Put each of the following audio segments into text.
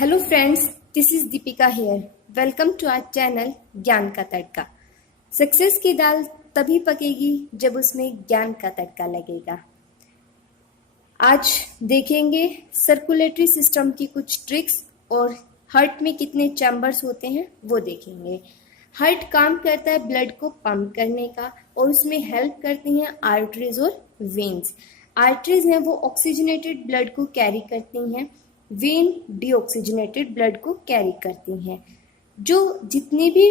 Hello friends, this is Deepika here. Welcome to our channel Gyan ka tadka. Success की दाल तभी पकेगी जब उसमें ज्ञान का तड़का लगेगा। आज देखेंगे सर्कुलेटरी सिस्टम की कुछ ट्रिक्स और हार्ट में कितने चैम्बर्स होते हैं वो देखेंगे। हार्ट काम करता है ब्लड को पंप करने का और उसमें हेल्प करती हैं आर्टरीज और वेन्स। आर्टरीज हैं वो ऑक्सीजनेटेड ब्लड को कैरी करती हैं, वेन डीऑक्सीजनेटेड ब्लड को कैरी करती हैं। जो जितनी भी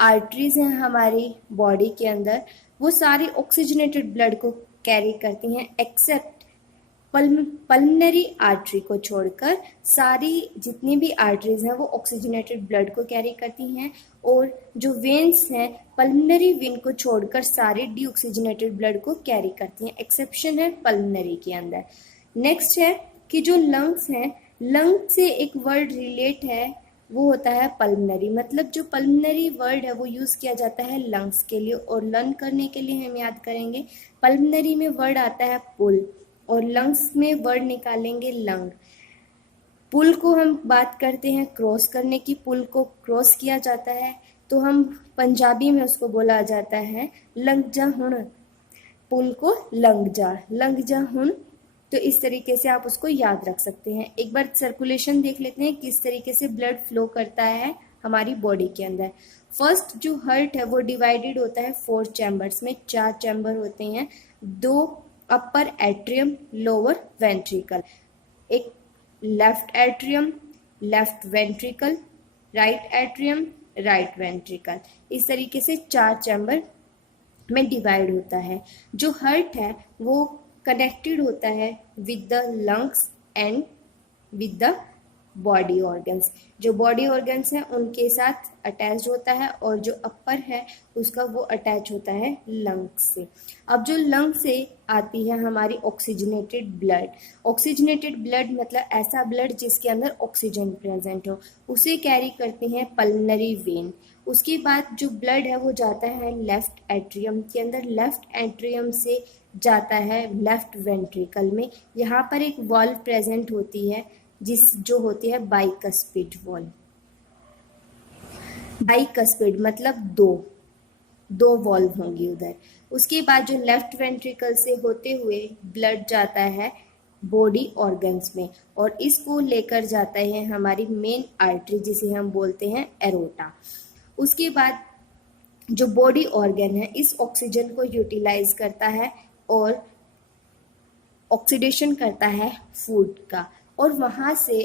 आर्टरीज हैं हमारी बॉडी के अंदर वो सारी ऑक्सीजनेटेड ब्लड को कैरी करती हैं एक्सेप्ट पल्मनरी आर्टरी को छोड़कर सारी जितनी भी आर्टरीज हैं वो ऑक्सीजनेटेड ब्लड को कैरी करती हैं। और जो वेन्स हैं पल्मनरी वेन को छोड़कर सारे डीऑक्सीजनेटेड ब्लड को कैरी करती हैं, एक्सेप्शन है पल्मनरी के अंदर। नेक्स्ट है कि जो लंग्स हैं, लंग से एक वर्ड रिलेट है वो होता है पल्मनरी। मतलब जो पल्मनरी वर्ड है वो यूज किया जाता है लंग्स के लिए और लर्न करने के लिए हम याद करेंगे पल्मनरी में वर्ड आता है पुल और लंग्स में वर्ड निकालेंगे लंग। पुल को हम बात करते हैं क्रॉस करने की, पुल को क्रॉस किया जाता है तो हम पंजाबी में उसको बोला जाता है लंग जा हुण, पुल को लंग जा हुण। तो इस तरीके से आप उसको याद रख सकते हैं। एक बार सर्कुलेशन देख लेते हैं किस तरीके से ब्लड फ्लो करता है हमारी बॉडी के अंदर। फर्स्ट जो हार्ट है वो डिवाइडेड होता है 4 चैम्बर्स में, 4 चैम्बर होते हैं, 2 अपर एट्रियम, लोअर वेंट्रिकल, एक left atrium, left ventricle, right atrium, right ventricle. इस तरीके से 4 चैम्बर में डिवाइड होता है। जो हार्ट है वो कनेक्टेड होता है with the lungs and with the body organs. जो बॉडी ऑर्गन्स हैं उनके साथ अटैच होता है और जो अपर है उसका वो अटैच होता है लंग्स से। अब जो लंग से आती है हमारी ऑक्सीजनेटेड ब्लड। ऑक्सीजनेटेड ब्लड मतलब ऐसा ब्लड जिसके अंदर ऑक्सीजन प्रेजेंट हो, उसे कैरी करते हैं पल्मनरी वेन। उसके बाद जो ब्लड है वो जाता है लेफ्ट एट्रियम के अंदर, लेफ्ट एट्रियम से जाता है लेफ्ट वेंट्रिकल में। यहाँ पर एक वॉल्व प्रेजेंट होती है जो होती है बाइकस्पिड वॉल्व। बाइकस्पिड मतलब दो वॉल्व होंगी उधर। उसके बाद जो लेफ्ट वेंट्रिकल से होते हुए ब्लड जाता है बॉडी ऑर्गन्स में और इसको लेकर जाता है हमारी मेन आर्टरी जिसे हम बोलते हैं एरोटा। उसके बाद जो बॉडी ऑर्गन है इस ऑक्सीजन को यूटिलाइज करता है और ऑक्सीडेशन करता है फूड का और वहाँ से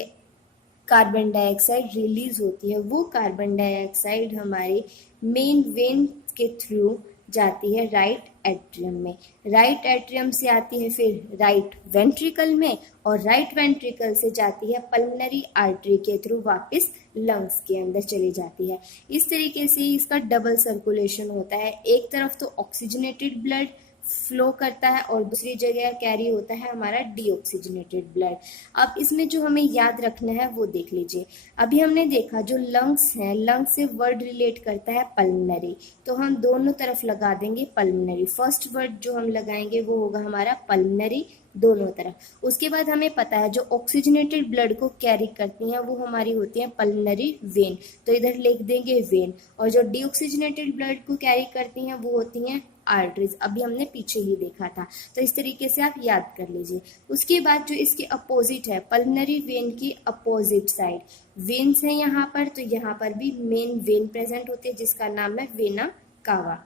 कार्बन डाइऑक्साइड रिलीज होती है। वो कार्बन डाइऑक्साइड हमारे मेन वेन के थ्रू जाती है राइट एट्रियम में, राइट एट्रियम से आती है फिर राइट वेंट्रिकल में और राइट वेंट्रिकल से जाती है पल्मनरी आर्टरी के थ्रू वापस लंग्स के अंदर चली जाती है। इस तरीके से इसका डबल सर्कुलेशन होता है। एक तरफ तो ऑक्सीजनेटेड ब्लड फ्लो करता है और दूसरी जगह कैरी होता है हमारा डीऑक्सीजनेटेड ब्लड। अब इसमें जो हमें याद रखना है वो देख लीजिए। अभी हमने देखा जो लंग्स हैं, लंग्स से वर्ड रिलेट करता है पल्मनरी, तो हम दोनों तरफ लगा देंगे पल्मनरी। फर्स्ट वर्ड जो हम लगाएंगे वो होगा हमारा पल्मनरी दोनों तरफ। उसके बाद हमें पता है जो ऑक्सीजनेटेड ब्लड को कैरी करती हैं वो हमारी होती हैं पल्मनरी वेन, तो इधर लिख देंगे वेन। और जो डीऑक्सीजनेटेड ब्लड को कैरी करती हैं वो होती हैं आर्टरीज। अभी हमने पीछे ही देखा था, तो इस तरीके से आप याद कर लीजिए। उसके बाद जो इसके अपोजिट है पल्मनरी वेन की अपोजिट साइड वेन्स है यहाँ पर, तो यहाँ पर भी मेन वेन प्रेजेंट होती है जिसका नाम है वेना कावा।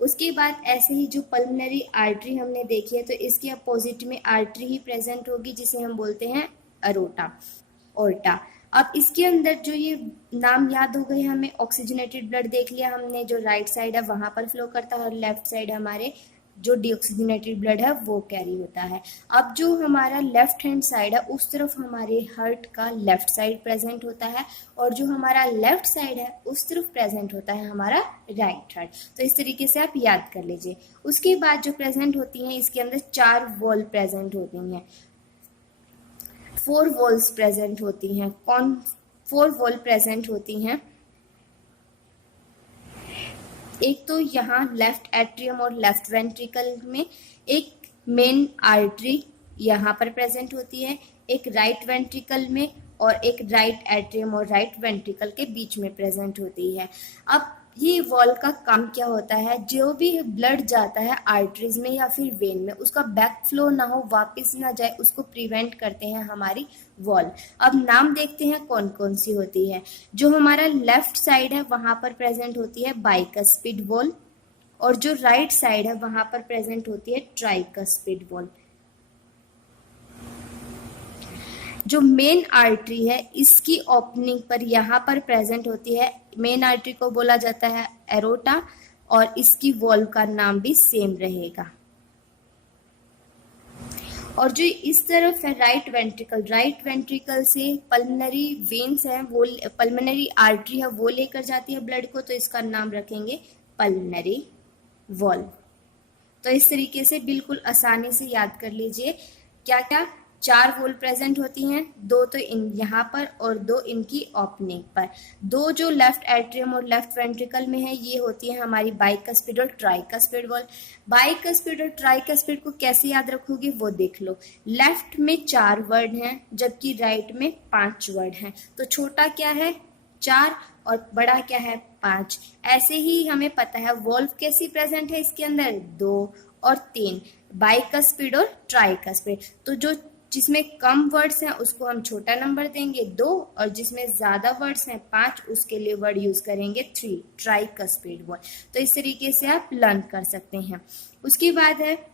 उसके बाद ऐसे ही जो पल्मनरी आर्टरी हमने देखी है तो इसके अपोजिट में आर्टरी ही प्रेजेंट होगी जिसे हम बोलते हैं ओर्टा। अब इसके अंदर जो ये नाम याद हो गए हमें, ऑक्सीजनेटेड ब्लड देख लिया हमने, जो राइट साइड है वहां पर फ्लो करता है और लेफ्ट साइड हमारे जो डीऑक्सीजनेटेड ब्लड है वो कैरी होता है। अब जो हमारा लेफ्ट हैंड साइड है उस तरफ हमारे हार्ट का लेफ्ट साइड प्रेजेंट होता है और जो हमारा लेफ्ट साइड है उस तरफ प्रेजेंट होता है हमारा राइट हार्ट। तो इस तरीके से आप याद कर लीजिए। उसके बाद जो प्रेजेंट होती हैं इसके अंदर 4 वॉल्व प्रेजेंट होती हैं, 4 वॉल्व्स प्रेजेंट होती हैं। 4 वॉल्व प्रेजेंट होती हैं। एक तो यहाँ लेफ्ट एट्रियम और लेफ्ट वेंट्रिकल में, एक मेन आर्टरी यहाँ पर प्रेजेंट होती है, एक राइट वेंट्रिकल में और एक राइट एट्रियम और राइट वेंट्रिकल के बीच में प्रेजेंट होती है। अब ये वॉल का काम क्या होता है, जो भी ब्लड जाता है आर्टरीज में या फिर वेन में, उसका बैक फ्लो ना हो, वापस ना जाए, उसको प्रिवेंट करते हैं हमारी वॉल। अब नाम देखते हैं कौन कौन सी होती है। जो हमारा लेफ्ट साइड है वहां पर प्रेजेंट होती है बाइकस्पिड वॉल, और जो राइट साइड है वहां पर प्रेजेंट होती है ट्राइकस्पिड वॉल। जो मेन आर्टरी है इसकी ओपनिंग पर यहाँ पर प्रेजेंट होती है, मेन आर्टरी को बोला जाता है एरोटा, और इसकी वॉल का नाम भी सेम रहेगा। और जो इस तरफ है राइट वेंट्रिकल से पल्मनरी वेन्स है, वो पल्मनरी आर्टरी है, वो लेकर जाती है ब्लड को, तो इसका नाम रखेंगे पल्मनरी वॉल। तो इस तरीके से बिल्कुल आसानी से याद कर लीजिए क्या क्या 4 वॉल प्रेजेंट होती हैं, 2 तो यहाँ पर और 2 इनकी ओपनिंग पर। 2 जो लेफ्ट एट्रियम और लेफ्ट वेंट्रिकल में है ये होती है हमारी बाइकस्पिड और ट्राइकस्पिड वॉल। बाइकस्पिड और ट्राइकस्पिड को कैसे याद रखोगे वो देख लो। लेफ्ट में 4 वर्ड हैं जबकि राइट में 5 वर्ड हैं, तो छोटा क्या है 4 और बड़ा क्या है 5। ऐसे ही हमें पता है वॉल्व कैसी प्रेजेंट है इसके अंदर 2 और 3, बाइकस्पिड और ट्राइकस्पिड। तो जो जिसमें कम वर्ड्स हैं उसको हम छोटा नंबर देंगे 2, और जिसमें ज्यादा वर्ड्स हैं 5 उसके लिए वर्ड यूज करेंगे 3, ट्राइकस्पिड वॉल। तो इस तरीके से आप लर्न कर सकते हैं। उसके बाद है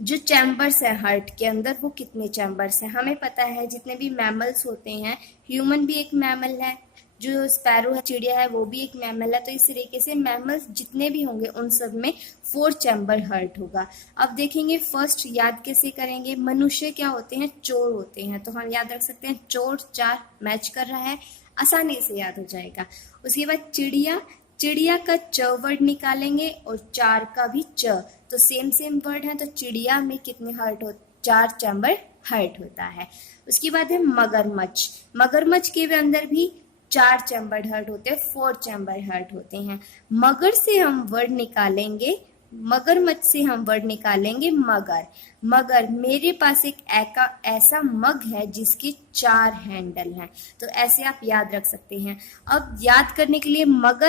जो चैम्बर्स है हार्ट के अंदर, वो कितने चैम्बर्स हैं हमें पता है। जितने भी मैमल्स होते हैं, ह्यूमन भी एक मैमल है, जो स्पैरो है चिड़िया है वो भी एक मैमल है, तो इस तरीके से मैमल्स जितने भी होंगे उन सब में 4 चैम्बर हार्ट होगा। अब देखेंगे फर्स्ट याद कैसे करेंगे। मनुष्य क्या होते हैं, चोर होते हैं, तो हम याद रख सकते हैं चोर 4 मैच कर रहा है, आसानी से याद हो जाएगा। उसके बाद चिड़िया का च वर्ड निकालेंगे और 4 का भी च, तो सेम वर्ड है, तो चिड़िया में कितने हार्ट हो, 4 चैम्बर हार्ट होता है। उसके बाद है मगरमच्छ के अंदर भी 4 चैम्बर हार्ट होते हैं, 4 चैम्बर हार्ट होते हैं। मगरमच्छ से हम वर्ड निकालेंगे मगर। मेरे पास एक ऐसा मग है जिसके 4 हैंडल हैं, तो ऐसे आप याद रख सकते हैं। अब याद करने के लिए मग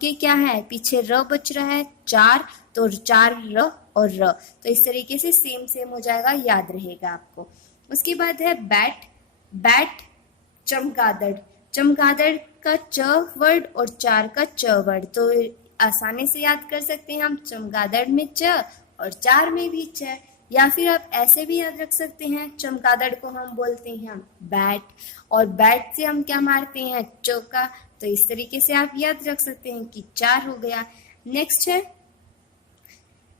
के क्या है, पीछे र बच रहा है 4, तो 4 र और र, तो इस तरीके से सेम हो जाएगा, याद रहेगा आपको। उसके बाद है बैट चमगादड़ का च वर्ड और 4 का च वर्ड, तो आसानी से याद कर सकते हैं हम, चमगादड़ में च और 4 में भी च। या फिर आप ऐसे भी याद रख सकते हैं, चमगादड़ को हम बोलते हैं बैट, और बैट से हम क्या मारते हैं, चौका, तो इस तरीके से आप याद रख सकते हैं कि 4 हो गया। नेक्स्ट है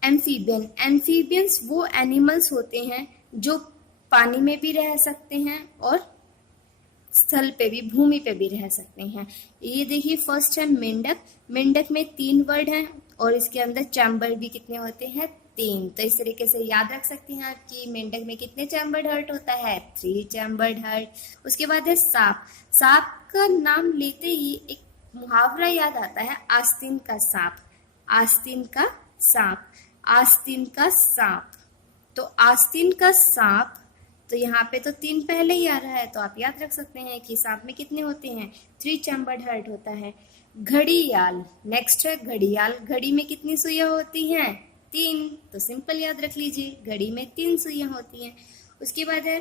एम्फीबियंस वो एनिमल्स होते हैं जो पानी में भी रह सकते हैं और स्थल पे भी, भूमि पे भी रह सकते हैं। ये देखिए फर्स्ट है मेंढक में 3 वर्ड हैं और इसके अंदर चैम्बर भी कितने होते हैं, 3, तो इस तरीके से याद रख सकते हैं आप कि मेंढक में कितने चैम्बर्ड हार्ट होता है, 3 चैम्बर्ड हार्ट। उसके बाद है सांप का नाम लेते ही एक मुहावरा याद आता है, आस्तीन का सांप। तो आस्तीन का सांप, तो यहाँ पे तो 3 पहले ही आ रहा है, तो आप याद रख सकते हैं कि सांप में कितने होते हैं, 3 चैम्बर्ड हार्ट होता है। घड़ियाल, नेक्स्ट है घड़ियाल, घड़ी में कितनी सुइयां होती हैं, 3, तो सिंपल याद रख लीजिए घड़ी में 3 सुइयां होती हैं। उसके बाद है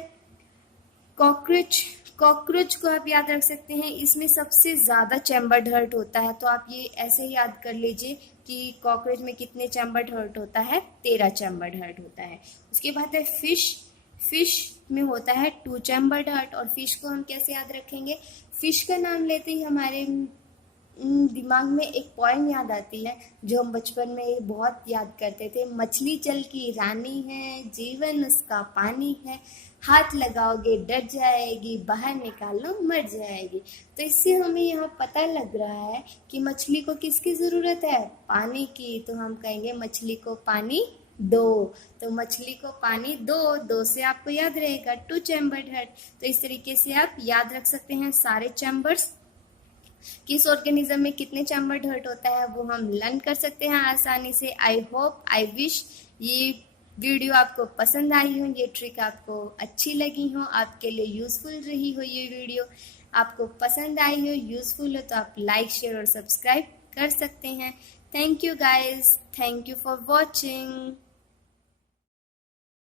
कॉकरोच को आप याद रख सकते हैं, इसमें सबसे ज्यादा चैम्बर्ड हार्ट होता है, तो आप ये ऐसे ही याद कर लीजिए कि कॉकरोच में कितने चैम्बर्ड हार्ट होता है, 13 चैम्बर्ड हार्ट होता है। उसके बाद है फिश में होता है 2 चैम्बर्ड हार्ट, और फिश को हम कैसे याद रखेंगे, फिश का नाम लेते ही हमारे दिमाग में एक पोएम याद आती है जो हम बचपन में बहुत याद करते थे, मछली जल की रानी है, जीवन उसका पानी है, हाथ लगाओगे डर जाएगी, बाहर निकालो मर जाएगी। तो इससे हमें यहाँ पता लग रहा है कि मछली को किसकी जरूरत है, पानी की, तो हम कहेंगे मछली को पानी दो, तो मछली को पानी दो से आपको याद रहेगा 2 चैम्बर्ड हार्ट। तो इस तरीके से आप याद रख सकते हैं सारे चैम्बर्स, किस ऑर्गेनिज्म में कितने चैम्बर्ड हार्ट होता है वो हम लर्न कर सकते हैं आसानी से। आई विश ये वीडियो आपको पसंद आई हो, ये ट्रिक आपको अच्छी लगी हो, आपके लिए यूज़फुल रही हो ये वीडियो, आपको पसंद आई हो, यूज़फुल हो, तो आप लाइक, शेयर और सब्सक्राइब कर सकते हैं। Thank you guys, thank you for watching.